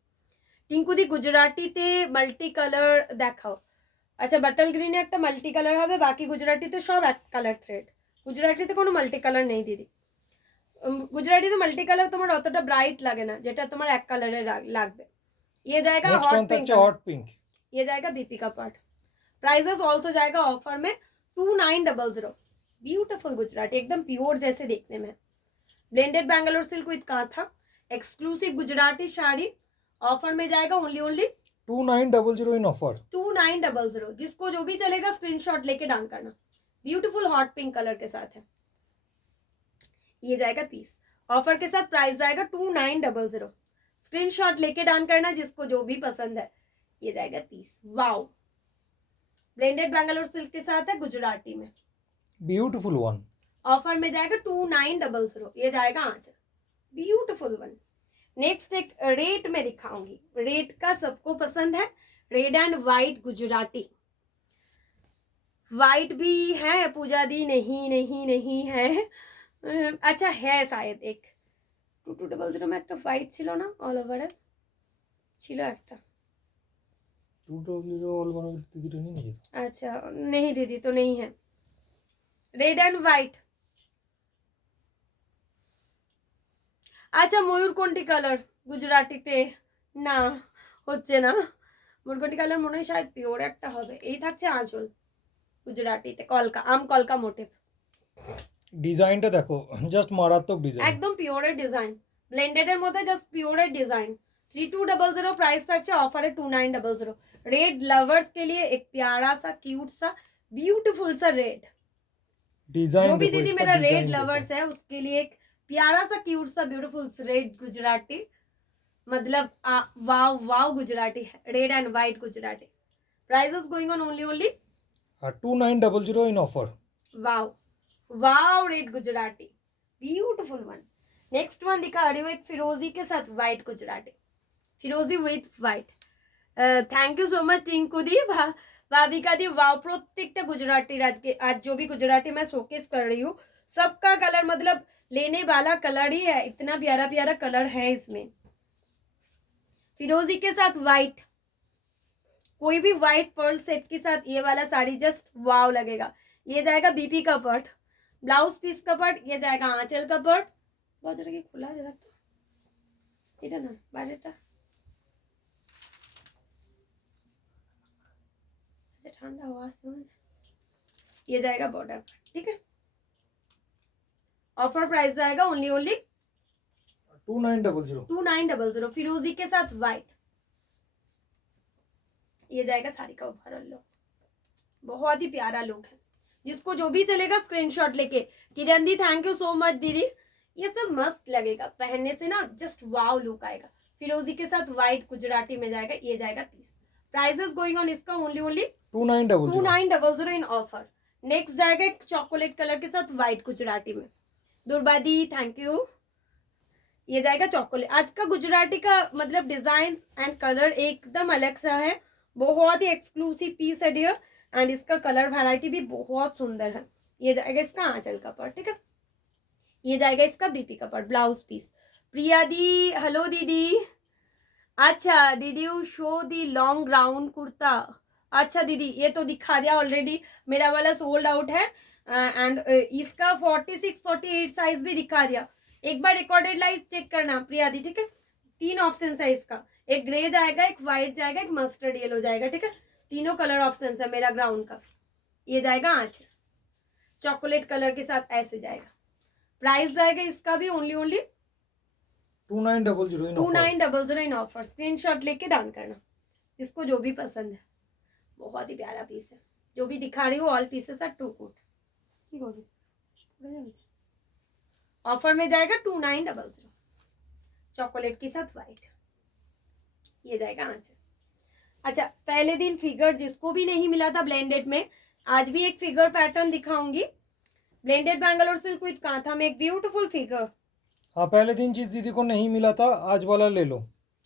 टिंकुदी गुजरातीते মাল্টি কালার দেখাও। আচ্ছা, বাটল গ্রিনে একটা মাল্টি কালার হবে, বাকি গুজরাটিতে সব এক কালার থ্রেড। গুজরাটিতে কোনো মাল্টি কালার নেই দিদি। গুজরাটিতে মাল্টি কালার তোমার অতটা ব্রাইট লাগে না, যেটা তোমার এক কালারে লাগবে। ये जाएगा हॉट पिंक, ये जाएगा बीपी का पार्ट। प्राइसेस ऑल्सो जाएगा ऑफर में 2900। ब्यूटीफुल गुजराती, एकदम प्योर जैसे देखने में। Blended Bangalore silk with kantha, exclusive Gujarati sari, offer में जाएगा ओनली 2900 इन ऑफर। 2900, जिसको जो भी चलेगा स्क्रीनशॉट लेके डाउन करना। ब्यूटीफुल हॉट पिंक कलर के साथ है, ये जाएगा पीस। ऑफर के साथ प्राइस जाएगा 2900। स्क्रीनशॉट लेके डाउन करना जिसको जो भी पसंद है। ये जाएगा piece, wow. Blended Bangalore silk के साथ है गुजराती में, ब्यूटीफुल वन। ऑफर में जाएगा 2900। ये जाएगा आंचल, ब्यूटीफुल वन। नेक्स्ट एक रेड में दिखाऊंगी, रेड का सबको पसंद है, red and white Gujarati. White भी है पूजा दी? नहीं है। अच्छा है शायद, एक 2200 में একটা হোয়াইট ছিল না অল ওভারে? ছিল একটা 200 ऑल ओवर दीदी नहीं है। अच्छा नहीं दीदी तो नहीं है। Red and white. আচ্ছা ময়ূরকণ্ঠী কালার গুজরাটিতে না হচ্ছে না। ময়ূরকণ্ঠী কালার মনে হয় শায়দ পিওর একটা হবে। এই থাকছে আঁচল গুজরাটিতে, কলকা কলকা মোটিভ। ডিজাইনটা দেখো, জাস্ট মারাত্মক ডিজাইন, একদম পিওরের ডিজাইন, ব্লেন্ডেডের মধ্যে জাস্ট পিওরের ডিজাइन। 3200 प्राइस থাকছে, অফারে 2900। रेड लवर्स के लिए एक प्यारा सा क्यूट सा ब्यूटीफुल सा रेड डिजाइन। जो भी दीदी मेरा रेड लवर्स है उसके लिए एक प्यारा सा क्यूट सा ब्यूटीफुल रेड गुजराती, मतलब वाव वाव गुजराती है, red and white Gujarati. Prices going on only 2900 in offer. Wow wow red Gujarati, beautiful one. Next one दिखा रही हूँ एक फिरोजी के साथ व्हाइट गुजराती, फिरोजी with white. Thank you so much टिंकुदी, भाविका दी। वाव, प्रत्येकটা गुजराती आज जो भी गुजराती मैं शोकेस कर रही हूँ सबका कलर मतलब लेने वाला कलर ही है, इतना प्यारा प्यारा कलर है इसमें। फिरोजी के साथ व्हाइट, कोई भी व्हाइट पर्ल सेट के साथ ये वाला साड़ी जस्ट वाव लगेगा। ये जाएगा बीपी का पार्ट, ब्लाउज पीस का पार्ट, ये जाएगा आंचल का पार्ट। दरजाটা কি খোলা আছে দেখতো? এটা না, বাইরেটা। अच्छा ठंडा हवा से ये जाएगा बॉर्डर पर, ठीक है। ऑफर प्राइस जाएगा ओनली 2900। फिरोजी के साथ व्हाइट, ये जाएगा साड़ी का ओवरऑल लुक, बहुत ही प्यारा लुक है। जिसको जो भी चलेगा स्क्रीनशॉट लेके। किरण दी थैंक यू सो मच दीदी, ये सब मस्त लगेगा पहनने से ना, जस्ट वाव लुक आएगा। फिरोजी के साथ व्हाइट गुजराती में जाएगा, ये जाएगा पीस। प्राइसेस गोइंग ऑन इसका ओनली 2900 इन ऑफर। नेक्स्ट जाएगा एक चॉकलेट कलर के साथ व्हाइट गुजराती में, दुर्बादी थैंक यू। ये जाएगा चॉकलेट। आज का गुजराती का मतलब डिजाइन एंड कलर एकदम अलग सा है, बहुत ही एक्सक्लूसिव पीस है डियर, एंड इसका कलर वैरायटी भी बहुत सुंदर है। ये जाएगा इसका आंचल का पार्ट, ठीक है। ये जाएगा इसका बीपी का पार्ट, ब्लाउज पीस। प्रिया दी, हेलो दीदी। अच्छा, did you show the long round kurta? अच्छा दीदी, ये तो दिखा दिया ऑलरेडी, मेरा वाला सोल्ड आउट है। एंड इसका 46-48 साइज भी दिखा दिया। एक बार रिकॉर्डेड लाइव चेक करना प्रिया दी, ठीक है। 3 ऑप्शन है इसका, एक ग्रे जाएगा, एक व्हाइट जाएगा, एक मस्टर्ड येलो जाएगा, ठीक है। तीनों कलर ऑप्शन है मेरा ग्राउंड का। ये जाएगा आंचल चॉकलेट कलर के साथ, ऐसे जाएगा। प्राइस जाएगा इसका भी ओनली 2900 इन ऑफर। स्क्रीनशॉट लेके डाउन करना, जिसको जो भी पसंद है। बहुत ही प्यारा पीस है, जो भी दिखा रही हूँ all pieces are too good. Offer में जाएगा 2900 चॉकलेट के साथ व्हाइट। ये जाएगा आंचल। अच्छा, पहले दिन फिगर जिसको भी नहीं मिला था ब्लेंडेड में, आज भी एक फिगर पैटर्न दिखाऊंगी। Blended Bangalore silk with kantha में एक ब्यूटीफुल फिगर। हाँ, पहले दिन जिस दीदी को नहीं मिला था आज वाला ले लो।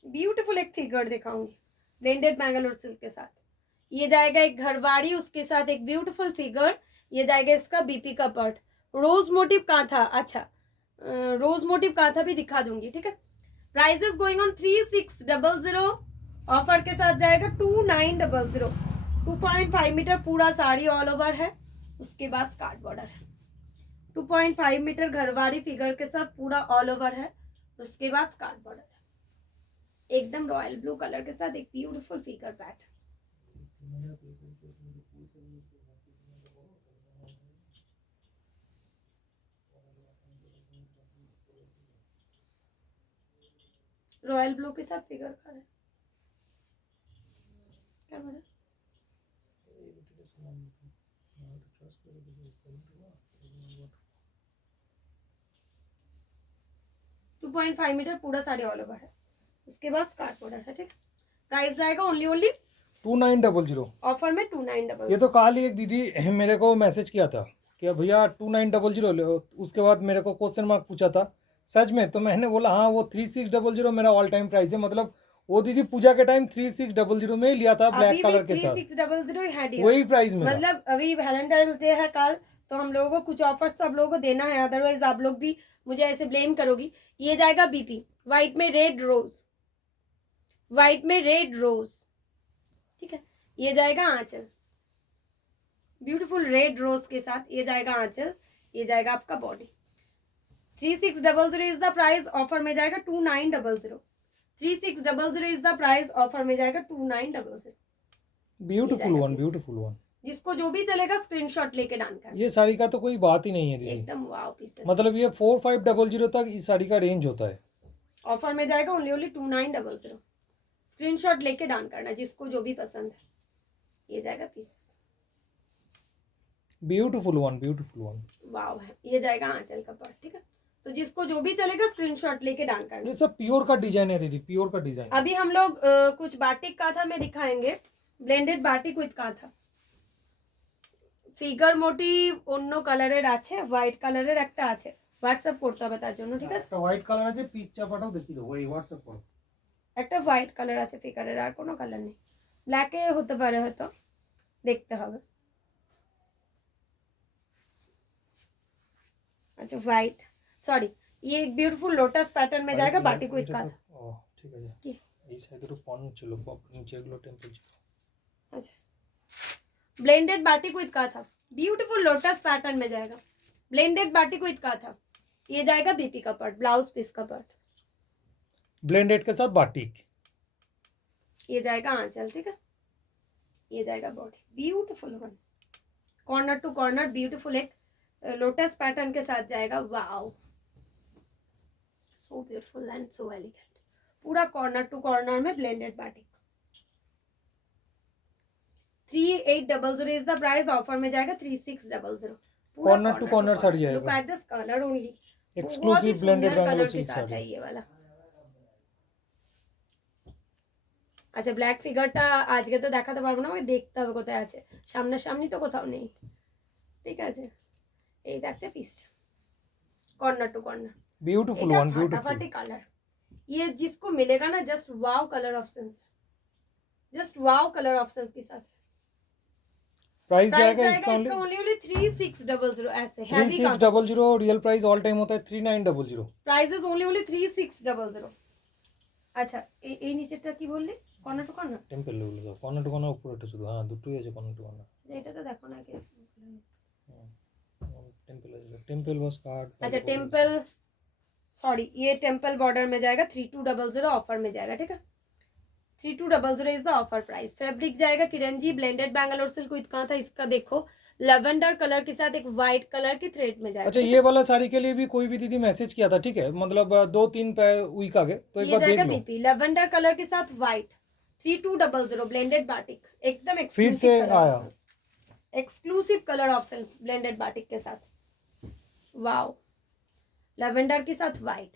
ब्यूटीफुल एक फिगर दिखाऊंगी ब्लेंडेड बैंगलोर सिल्क के साथ। ये जाएगा एक घरवाड़ी, उसके साथ एक ब्यूटीफुल फिगर। ये जाएगा इसका बीपी का पर्ट, रोज मोटिव कांथा। अच्छा, रोज मोटिव कांथा भी दिखा दूंगी, ठीक है। Price is going on 3600। Offer के साथ जाएगा 2900। 2.5 मीटर पूरा साड़ी ऑल ओवर है, उसके बाद स्कार्ट बॉर्डर है। 2.5 मीटर घरवाड़ी फिगर के साथ पूरा ऑल ओवर है, उसके बाद स्कार्ट बॉर्डर है। एकदम रॉयल ब्लू कलर के साथ एक beautiful figure pattern. Royal blue के साथ फिगर का है, क्या बोला? 2.5 मीटर पूरा साड़ी ऑल ओवर है, उसके बाद स्कार्ट बॉर्डर है, ठीक। प्राइस जाएगा ओनली 2900। ऑफर में 2900। ये तो कल ही एक दीदी मेरे को मैसेज किया था कि भैया 2900 ले। उसके बाद मेरे को क्वेश्चन मार्क पूछा था सच में, तो मैंने बोला हाँ वो 3600 मेरा ऑल टाइम प्राइस है। मतलब वो दीदी पूजा के टाइम 3600 में ही लिया था ब्लैक कलर के साथ, 3600 है दिया। वही प्राइस में। मतलब अभी वैलेंटाइंस डे है कल, तो हम लोगों को कुछ ऑफर्स तो आप लोगों को देना है, अदरवाइज आप लोग भी मुझे ऐसे ब्लेम करोगी। ये जाएगा बीपी, व्हाइट में रेड रोज, व्हाइट में रेड रोज, ठीक है। ये जाएगा आंचल, ब्यूटीफुल रेड रोज के साथ। ये जाएगा आंचल, ये जाएगा आपका body. 3600 is the price, offer में जाएगा 2900। 3600 इज द प्राइस, ऑफर में जाएगा 2900। Beautiful one, beautiful one. जिसको जो भी चलेगा स्क्रीनशॉट लेके डाल कर। ये साड़ी का तो कोई बात ही नहीं है दीदी, एकदम वाव पीस है। मतलब ये 4500 तक इस साड़ी का रेंज होता है। ऑफर में जाएगा ओनली 2900। स्क्रीनशॉट लेके डाउन करना, जिसको जो भी पसंद है। ये जाएगा pieces, beautiful one, beautiful one. Wow है। ये जाएगा आंचल का पार्ट, ठीक है। तो जिसको जो भी चलेगा स्क्रीनशॉट लेके डाउन करना। ये सब प्योर का डिजाइन है दीदी, प्योर का डिजाइन। अभी हम लोग कुछ बाटिक कांथा में दिखाएंगे, blended batik with kantha. Figure motif অন্য কালারের আছে, হোয়াইট কালারের একটা আছে, হোয়াটসঅ্যাপ করতে হবে তার জন্য, ঠিক আছে। একটা হোয়াইট কালার আছে, পিকচার পাঠাও দেখি দেবো, এই হোয়াটসঅ্যাপ করো। একটা হোয়াইট কালার আছে ফিগারের, আর কোনো কালার নেই। ব্ল্যাকে হতে পারে হয়তো, দেখতে হবে। अच्छा व्हाइट, सॉरी, ये एक ब्यूटीफुल लोटस पैटर्न में जाएगा बाटिक विथ कांथा। ও ঠিক আছে, এই সাইডের পন ছিল, নিচে এগুলো টেম্পল ছিল। अच्छा, blended batik with kantha, beautiful lotus pattern में जाएगा। ब्लेंडेड बाटिक विथ कांथा, ये जाएगा बीपी का पार्ट, ब्लाउज पीस का पार्ट, ब्लेंडेड के साथ बाटिक। ये जाएगा आंचल, ठीक है। ये जाएगा body, beautiful one, corner to corner beautiful एक लोटस पैटर्न के साथ जाएगा। Wow, so beautiful and so elegant. पूरा कॉर्नर टू कॉर्नर में blended batik. 3800 is the price, offer में जाएगा 3600। कॉर्नर टू कॉर्नर साड़ी जाएगा। Look at this colour only, exclusive blended Bangalore silk sari sari. ये वाला। আচ্ছা, ব্ল্যাক ফিগারটা আজকে তো দেখাতে পারবো না, আমাকে দেখতে হবে কোথায় আছে, সামনাসামনি তো কোথাও নেই, ঠিক আছে। এই দেখছে পিসটা, corner to corner, beautiful one, beautiful. फटाफटी कलर, ये जिसको मिलेगा ना, just wow colour options, just wow colour options के साथ। प्राइस प्राइस जाएगा जाएगा इसका इसका ओनली ओनली 3600 ऐसे थ्री हैवी सिक्स का double zero. Real price all time होता है 3900। Price is only 3600। আচ্ছা এই নিচেরটা কি বললি, corner to corner? Temple level দাও, কর্নার টু কর্নার উপরেটা শুধু, হ্যাঁ দুটোই আছে কর্নার টু কর্নার। এটা তো দেখো না কি टेम्पल है, टेम्पल बस कार्ड। अच्छा टेम्पल, सॉरी ये टेम्पल बॉर्डर में जाएगा 3200 ऑफर में जाएगा, ठीक है। 3200 is the offer price. Fabric जाएगा किरंजी ब्लेंडेड बैंगलोर सिल्क विद कहाँ था इसका, देखो लेवेंडर कलर के साथ एक व्हाइट कलर की थ्रेड में जाएगा। अच्छा ये वाला साड़ी के लिए भी कोई भी दीदी मैसेज किया था, ठीक है, मतलब 2-3 वीक आगे, तो एक ये बार जाएगा देख लो। बीपी लेवेंडर कलर के साथ व्हाइट 3200 ब्लेंडेड बाटिक, एकदम फिर से आया exclusive colour options blended batik के साथ। वाओ, ল্যাভেন্ডার के साथ व्हाइट।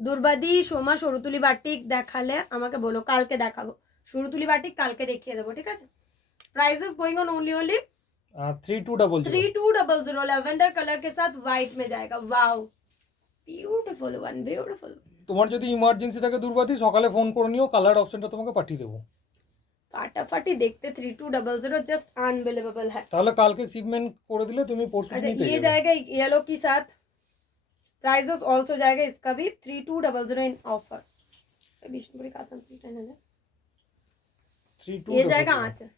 দুর্বাদি সোমা সরুতুলি বাটিক দেখালে আমাকে বলো, কালকে দেখাবো। সরুতুলি বাটিক কালকে দেখিয়ে দেবো, ঠিক আছে। Price is going on only 3200 lavender colour के साथ व्हाइट में जाएगा। Wow beautiful one, beautiful. তোমার যদি ইমার্জেন্সি থাকে দুর্বাদি সকালে ফোন করে নিও, কালার অপশনটা তোমাকে পাঠিয়ে দেবো। ফাটাফাটি দেখতে 3200 जस्ट अनबिलीवेबल है। তাহলে কালকে শিপমেন্ট করে দিলে তুমি পরশু अच्छा দিনই পেয়ে ये যাবে। जाएगा येलो के साथ, प्राइसेस ऑल्सो जाएगा इसका भी 3200 इन ऑफर। विष्णुपुरी कातन सिल्क 1000। 3200 ये जाएगा आंचल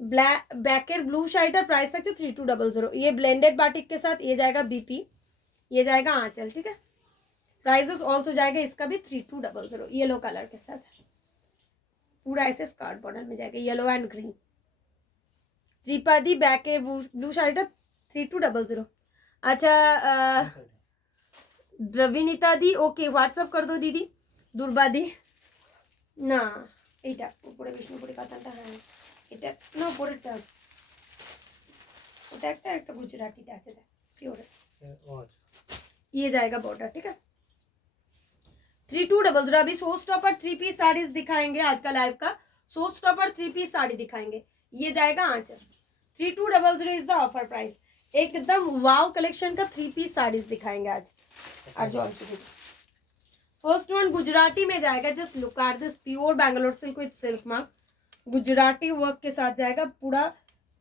ब्लैक बैकेर ब्लू शाइटर, प्राइस तक 3200। ये ब्लेंडेड बाटिक के साथ ये जाएगा बीपी, ये जाएगा आंचल, ठीक है। प्राइसेस ऑल्सो जाएगा इसका भी 3200 येलो कलर के साथ, पूरा ऐसे स्कर्ट बॉर्डर में जाएगा येलो एंड ग्रीन। त्रिपादी बैकेर ब्लू शाइटर 3200। अच्छा द्रविनीता दी ओके व्हाट्सअप कर दो दीदी। दुर्बादी না এইটা উপরে বিষ্ণুপুরি কাতানটা, হ্যাঁ এটা না উপরেরটা, ওটা একটা একটা গুজরাটিটা আছে পিওর। ये जाएगा बॉर्डर, ठीक है। 3200। अभी शो स्टॉपर 3 पीस साड़ीज दिखाएंगे, आज का लाइव का शो स्टॉपर 3 पीस साड़ी दिखाएंगे। ये जाएगा आंचल 3200 इज द ऑफर प्राइस। एकदम वाव कलेक्शन का 3 पीस साड़ीज दिखाएंगे आज। फर्स्ट वन गुजराती में जाएगा, just look at this pure Bangalore silk with silk mark, Gujarati work के साथ जाएगा, पूरा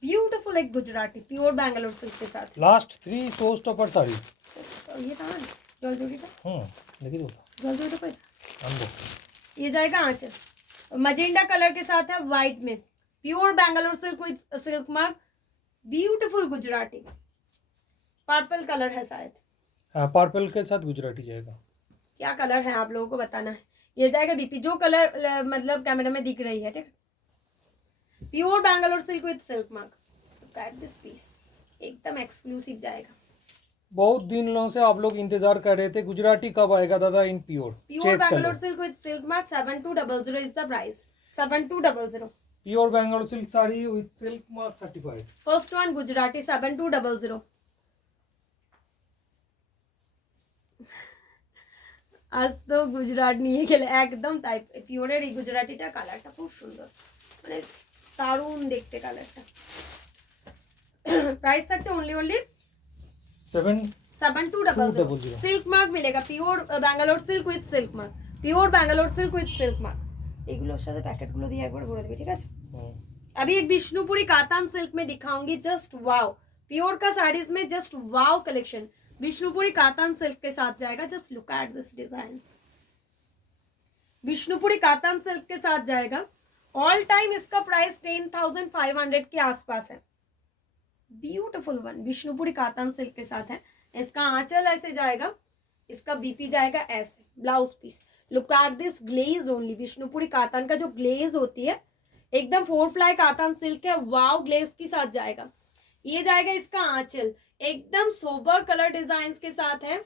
ब्यूटीफुल एक गुजराती प्योर बैंगलोर सिल्क के साथ। Last 3 show stopper sari. ये कहाँ है जलजोड़ी का, देखिए तो जलजोड़ी का अंदर। ये जाएगा आंचल मजेंडा कलर के साथ है व्हाइट में, pure Bangalore silk with silk mark, beautiful Gujarati. Purple colour है शायद, हाँ पर्पल के साथ गुजराती जाएगा। क्या कलर है आप लोगों को बताना है। ये जाएगा बीपी, जो कलर मतलब कैमरा में दिख रही है, ठीक है। Pure Bangalore silk with silk mark, look at this piece, एकदम एक्सक्लूसिव जाएगा। बहुत दिनों से आप लोग इंतजार कर रहे थे गुजराती कब आएगा दादा in pure. Pure Bangalore silk with silk mark 7200 is the price. 7200 pure Bangalore silk sari with silk mark certified. First one Gujarati 7200। আজ তো গুজরাট নিয়ে গেলে একদম তাই, পিওরের এই গুজরাটিটা কালারটা খুব সুন্দর, মানে দারুণ দেখতে কালারটা। प्राइस থাকছে ओनली 7200। सिल्क मार्क मिलेगा, pure Bangalore silk with silk mark, pure Bangalore silk with silk mark. এগুলোর সাথে প্যাকেটগুলো দিয়ে একবার ভরে দেবে, ঠিক আছে। अभी एक विष्णुपुरी कातान सिल्क में दिखाऊंगी, जस्ट वाव प्योर का साड़ीज में जस्ट वाव कलेक्शन। विष्णुपुरी कातान सिल्क के साथ जाएगा, just look at this design. Vishnupuri katan silk के साथ जाएगा, ऑल टाइम इसका प्राइस 10,500 के आसपास है। Beautiful one Vishnupuri katan silk के साथ है। इसका आंचल ऐसे जाएगा, इसका बीपी जाएगा ऐसे, blouse piece. Look at this glaze only, Vishnupuri katan का जो ग्लेज होती है एकदम 4 फ्लाई कातान सिल्क है, वाव ग्लेज के साथ जाएगा। ये जाएगा इसका आंचल, एकदम सोबर कलर डिजाइन के साथ है,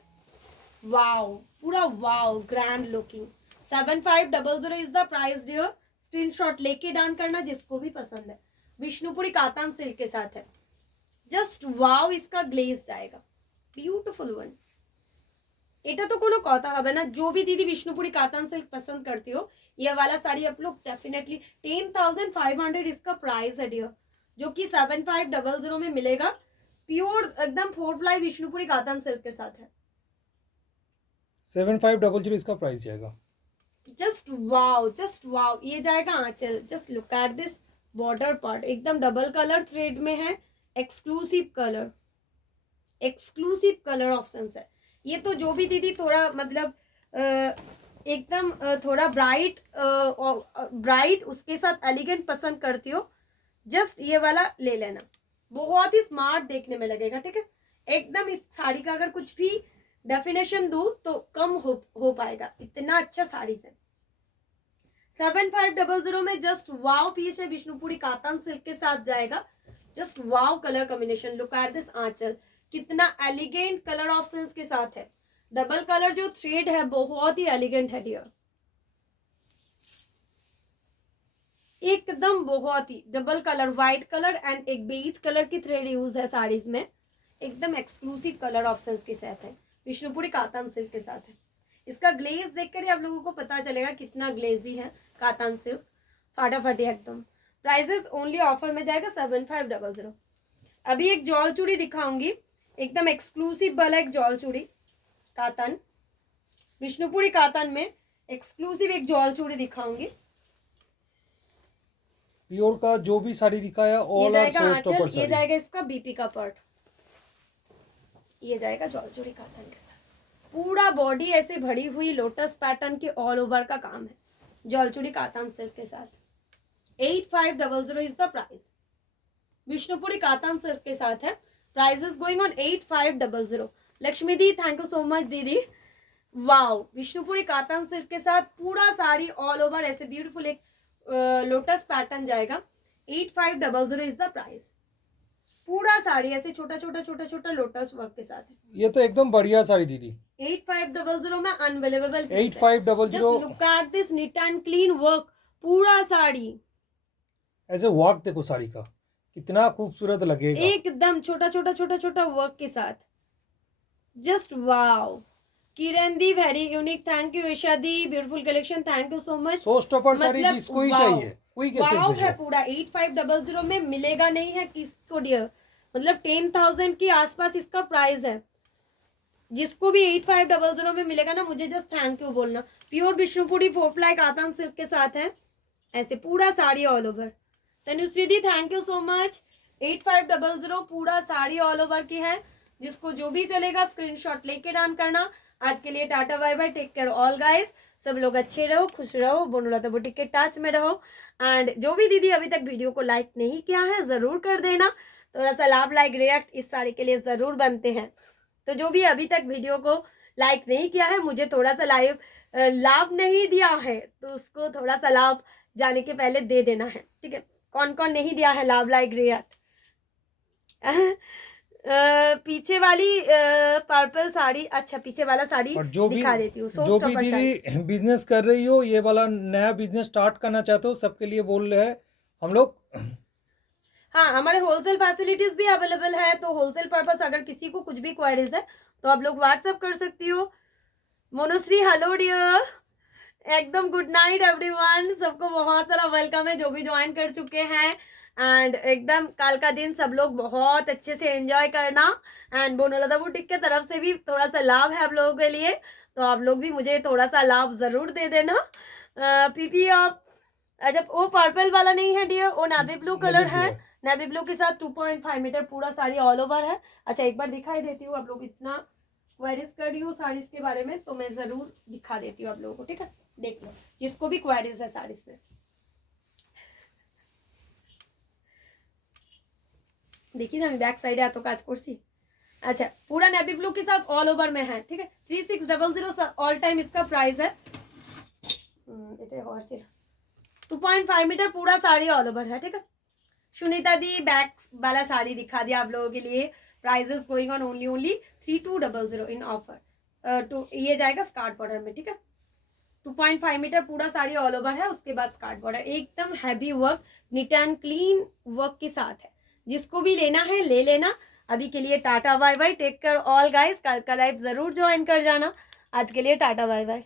वाव पूरा wow grand looking. 7500 is the price dear. Screenshot लेके डन करना जिसको भी पसंद है। विष्णुपुरी कातान सिल्क के साथ है, जस्ट वाव इसका ग्लेज जाएगा, ब्यूटीफुल वन। এটা তো কোনো কথা হবে না, जो भी दीदी विष्णुपुरी कातान सिल्क पसंद करती हो ये वाला साड़ी आप लोग डेफिनेटली 10,500 इसका प्राइस है डियर, जो कि 7500 में मिलेगा। प्योर एकदम 4 फ्लाई विष्णुपुरी कातान सिल्क के साथ है। 7500 इसका प्राइस जाएगा। Just wow. ये जाएगा आंचल, just look at this border part, एकदम डबल कलर थ्रेड में है, एक्सक्लूसिव कलर ऑप्शंस है। ये तो जो भी दीदी थोड़ा मतलब एकदम थोड़ा ब्राइट उसके साथ एलिगेंट पसंद करती हो, जस्ट ये वाला ले लेना, बहुत ही स्मार्ट देखने में लगेगा, ठीक है। एकदम इस साड़ी का अगर कुछ भी डेफिनेशन दूं तो कम हो पाएगा, इतना अच्छा साड़ी है। 7500 में जस्ट वाव पीस है, विष्णुपुरी कातान सिल्क के साथ जाएगा, just wow colour combination. Look at this आंचल, कितना एलिगेंट कलर ऑप्शंस के साथ है। डबल कलर जो थ्रेड है बहुत ही एलिगेंट है डियर, एकदम बहुत ही double colour, white colour and एक बेज कलर की थ्रेड यूज है साड़ीज में, एकदम एक्सक्लूसिव कलर ऑप्शंस के साथ है, विष्णुपुरी कातान सिल्क के साथ है। इसका ग्लेज देखकर ही आप लोगों को पता चलेगा कितना ग्लेजी है कातान सिल्क, फाटाफाटी एकदम। प्राइजेस ओनली ऑफर में जाएगा 7500। अभी एक जॉल चूड़ी दिखाऊंगी, एकदम एक्सक्लूसिव वाला एक जॉल चूड़ी कातान, विष्णुपुरी कातान में एक्सक्लूसिव एक जॉल चूड़ी दिखाऊंगी। प्योर का जो भी साड़ी दिखाया all are showstopper sari. ये जाएगा इसका बीपी का पार्ट, ये जाएगा जॉल चूड़ी कातान के साथ, पूरा बॉडी ऐसे भरी हुई लोटस पैटर्न के ऑल ओवर का काम है, जॉल चूड़ी कातान सिल्क के साथ। 8500 is the price, Vishnupuri katan silk के साथ है। Price is going on 8500। Lakshmi the thank you so much दीदी, वाओ। विष्णुपुरी कातान सिल्क के साथ पूरा साड़ी ऑल ओवर ऐसे ब्यूटीफुल एक लोटस पैटर्न जाएगा। 8500 इज द प्राइस, पूरा साड़ी ऐसे छोटा छोटा लोटस वर्क के साथ है। ये तो एकदम बढ़िया साड़ी दीदी। 8500 में unbelievable. 8500। Look at this neat and clean work, पूरा साड़ी ऐसे वर्क देखो साड़ी का कितना खूबसूरत लगेगा, एकदम छोटा वर्क के साथ, just wow. Kiran di very unique, thank you Isha di, beautiful collection, thank you so much. Showstopper sari जिसको ही चाहिए कोई वाव है पूरा। 8500 में मिलेगा नहीं है किसको डियर, मतलब 10,000 के आसपास इसका प्राइस है। जिसको भी 8500 में मिलेगा ना, मुझे जस्ट थैंक यू बोलना। Pure Vishnupuri 4 fly katan silk के साथ है, ऐसे पूरा sari all over. Tanushree the thank you so much. 8500 पूरा साड़ी ऑल ओवर की है, जिसको जो भी चलेगा स्क्रीनशॉट लेके डान करना। आज के लिए tata bye bye, take care all guys, सब लोग अच्छे रहो, खुश रहो, बोनोलता बुटीक के टच में रहो। एंड जो भी दीदी अभी तक वीडियो को लाइक नहीं किया है जरूर कर देना, थोड़ा सा लाभ लाइक रिएक्ट इस साड़ी के लिए जरूर बनते हैं। तो जो भी अभी तक वीडियो को लाइक नहीं किया है, मुझे थोड़ा सा लाभ नहीं दिया है तो उसको थोड़ा सा लाभ जाने के पहले दे देना है, ठीक है। कौन कौन नहीं दिया है लाभ लाइक रिएक्ट। पीछे वाली पर्पल साड़ी, अच्छा पीछे वाला साड़ी दिखा देती हूँ। जो भी दीदी बिजनेस कर रही हो, ये वाला नया बिजनेस स्टार्ट करना चाहते हो, सबके लिए बोल रहे हैं हम लोग। हाँ, हमारे होलसेल फैसिलिटीज भी अवेलेबल है, तो होलसेल पर्पस अगर किसी को कुछ भी क्वेरीज है तो आप लोग व्हाट्सएप कर सकती हो। मोनोश्री हेलो डियर, एकदम गुड नाइट एवरीवन, सबको बहुत सारा वेलकम है जो भी ज्वाइन कर चुके हैं। एंड एकदम कल का दिन सब लोग बहुत अच्छे से एंजॉय करना। एंड बोनोलता बुटीक के तरफ से भी थोड़ा सा लाभ है आप लोगों के लिए, तो आप लोग भी मुझे थोड़ा सा लाभ जरूर दे देना। पीपी आप, अच्छा वो पर्पल वाला नहीं है डियर, वो नेवी ब्लू कलर है, नेवी ब्लू के साथ 2.5 मीटर पूरा साड़ी ऑल ओवर है। अच्छा एक बार दिखाई देती हूँ, आप लोग इतना क्वेरीज कर रही हो साड़ीज के बारे में, तो मैं जरूर दिखा देती हूँ आप लोगों को, ठीक है। देख लो जिसको भी क्वेरीज है साड़ीज में। देखिए ना बैक साइड तो काज करছি। अच्छा पूरा नेवी ब्लू के साथ ऑल ओवर में है, ठीक है। 3600 ऑल टाइम इसका प्राइस है। এটা হওয়ার ছিল 2.5 मीटर पूरा साड़ी ऑल ओवर है, ठीक है। सुनीता दी बैक वाला साड़ी दिखा दिया आप लोगों के लिए। Prices going on only 3200 in offer. तो ये जाएगा स्कार्ट बॉर्डर में, ठीक है। 2.5 मीटर पूरा साड़ी ऑल ओवर है, उसके बाद स्कार्ट बॉर्डर, एकदम heavy work, neat and clean work के साथ है। जिसको भी लेना है ले लेना। अभी के लिए tata bye bye, take care all guys. कल का लाइव जरूर ज्वाइन कर जाना। आज के लिए टाटा बाय बाय।